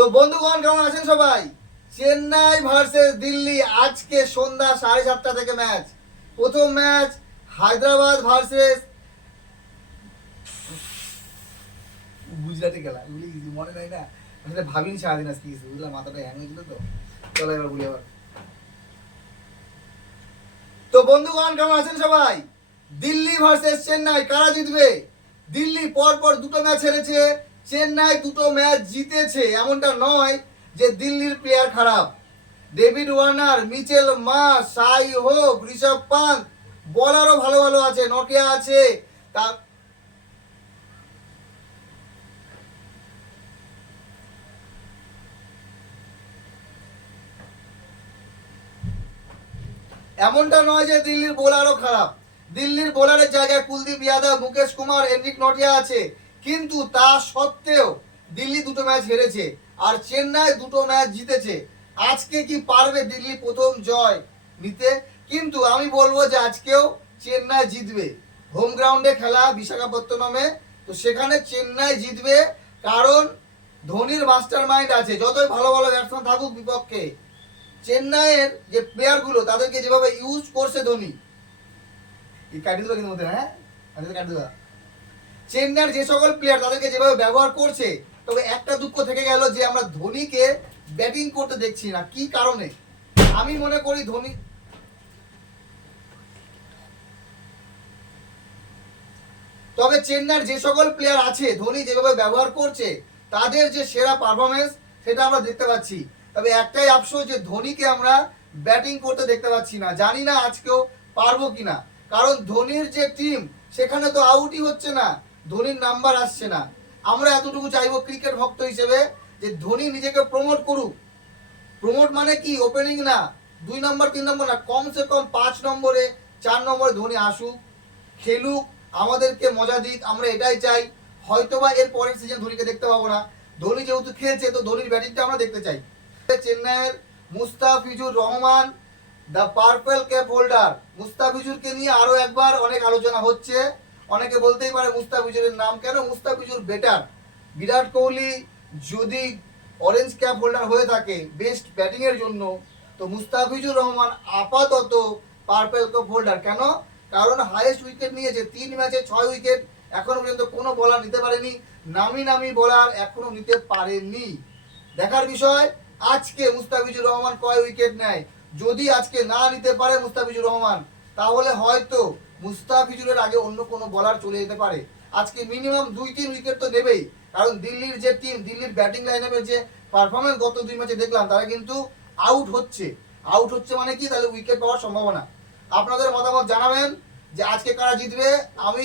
তো বন্ধুগণ, কেমন আছেন সবাই? চেন্নাই ভার্সেস দিল্লি, আজকে সন্ধ্যা সাড়ে সাতটা থেকে ম্যাচ প্রথম ম্যাচ হায়দ্রাবাদ ভার্সেস গুজরাটে খেলা। এগুলি মনে নাই না? আসলে ভাবিনি সারাদিন আজকে কিছু বুঝলাম, মাথাটা হ্যাং হয়েছিল তো। চলো এবার বলি আবার। তো বন্ধুগণ, কেমন আছেন সবাই? দিল্লি ভার্সেস চেন্নাই, কারা জিতবে? দিল্লি পর পর দুটো ম্যাচ হেরেছে। চেন্নাই দুটো ম্যাচ জিতেছে, এমনটা নয় যে দিল্লির প্লেয়ার খারাপ। ডেভিড ওয়ার্নার, মিচেল মা সাই হোক, ঋষভ পান্ত বলারও ভালো ভালো আছে, নকিয়া আছে, তা এমনটা নয় যে দিল্লির বোলারও খারাপ। দিল্লির বোলারের জায়গায় কুলদীপ যাদব, মুকেশ কুমার, এনরিক নটিয়া আছে। কিন্তু তা সত্ত্বেও দিল্লি দুটো ম্যাচ হেরেছে আর চেন্নাই দুটো ম্যাচ জিতেছে। আজকে কি পারবে দিল্লি প্রথম জয় নিতে? কিন্তু আমি বলব যে আজকেও চেন্নাই জিতবে। হোম গ্রাউন্ডে খেলা বিশাখাপত্তনমে, তো সেখানে চেন্নাই জিতবে কারণ ধোনির মাস্টার মাইন্ড আছে। যতই ভালো ভালো ব্যাটসম্যান থাকুক বিপক্ষে, চেন্নাইয়ের যে প্লেয়ারগুলো তাদেরকে যেভাবে ইউজ করছে ধোনি। কাটি দেবো কিন্তু হ্যাঁ? কাটি দেবো। চেন্নাইয়ের যে সকল প্লেয়ার তাদেরকে যেভাবে ব্যবহার করছে, তবে একটা দুঃখ থেকে গেল যে আমরা ধোনিকে ব্যাটিং করতে দেখছি না। কি কারণে? আমি মনে করি ধোনি তবে চেন্নাইয়ের যে সকল প্লেয়ার আছে, ধোনি যেভাবে ব্যবহার করছে, তাদের যে সেরা পারফরমেন্স সেটা আমরা দেখতে পাচ্ছি। তবে একটাই আফসোস যে ধোনিকে আমরা ব্যাটিং করতে দেখতে পাচ্ছি না। জানি না আজকেও পারব কিনা। কারণ ধোনির যে টিম সেখানে তো আউটই হচ্ছে না। ধোনির নাম্বার আসছে না। আমরা এতটুকু চাইব ক্রিকেট ভক্ত হিসেবে যে ধোনি নিজেকে প্রমোট করুক। প্রমোট মানে কি? ওপেনিং না। দুই নম্বর তিন নম্বর না। কমসে কম পাঁচ নম্বরে, চার নম্বরে ধোনি আসুক, খেলুক, আমাদেরকে মজা দিক, আমরা এটাই চাই। হয়তোবা এর পরের সিজন ধোনিকে দেখতে পাবো না। ধোনি যেহেতু খেলছে, তো ধোনির ব্যাটিংটা আমরা দেখতে চাই। চেন্নাইয়ের Mustafizur Rahman the purple cap holder মুস্তাফিজুরকে নিয়ে আরও একবার অনেক আলোচনা হচ্ছে। অনেকে বলতেই পারে মুস্তাফিজুরের নাম কেন? মুস্তাফিজুর বেটার বিরাট কোহলি যদি অরেঞ্জ ক্যাপ হোল্ডার হয়ে থাকে বেস্ট ব্যাটিং এর জন্য, তো মুস্তাফিজুর রহমান আপাতত পার্পল কাপ হোল্ডার কেন? কারণ হাইয়েস্ট উইকেট নিয়েছে, তিন ম্যাচে ছয় উইকেট এখনও পর্যন্ত কোনো বলার নিতে পারেনি। নামি নামি বলার এখনও নিতে পারেনি। দেখার বিষয়, আজকে মুস্তাফিজুর রহমান কয় উইকেট নেয়? যদি আজকে না নিতে পারে মুস্তাফিজুর রহমান, তাহলে হয়তো মুস্তাফিজুরের আগে অন্য কোনো বলার চলে যেতে পারে। আজকে মিনিমাম দুই তিন উইকেট তো নেবেই। কারণ দিল্লির যে টিম দিল্লির ব্যাটিং লাইনের যে পারফরমেন্স গত দুই ম্যাচে দেখলাম, তারা কিন্তু আউট হচ্ছে। আউট হচ্ছে মানে কি? তাহলে উইকেট পাওয়ার সম্ভাবনা। আপনাদের মতামত জানাবেন যে আজকে কারা জিতবে? আমি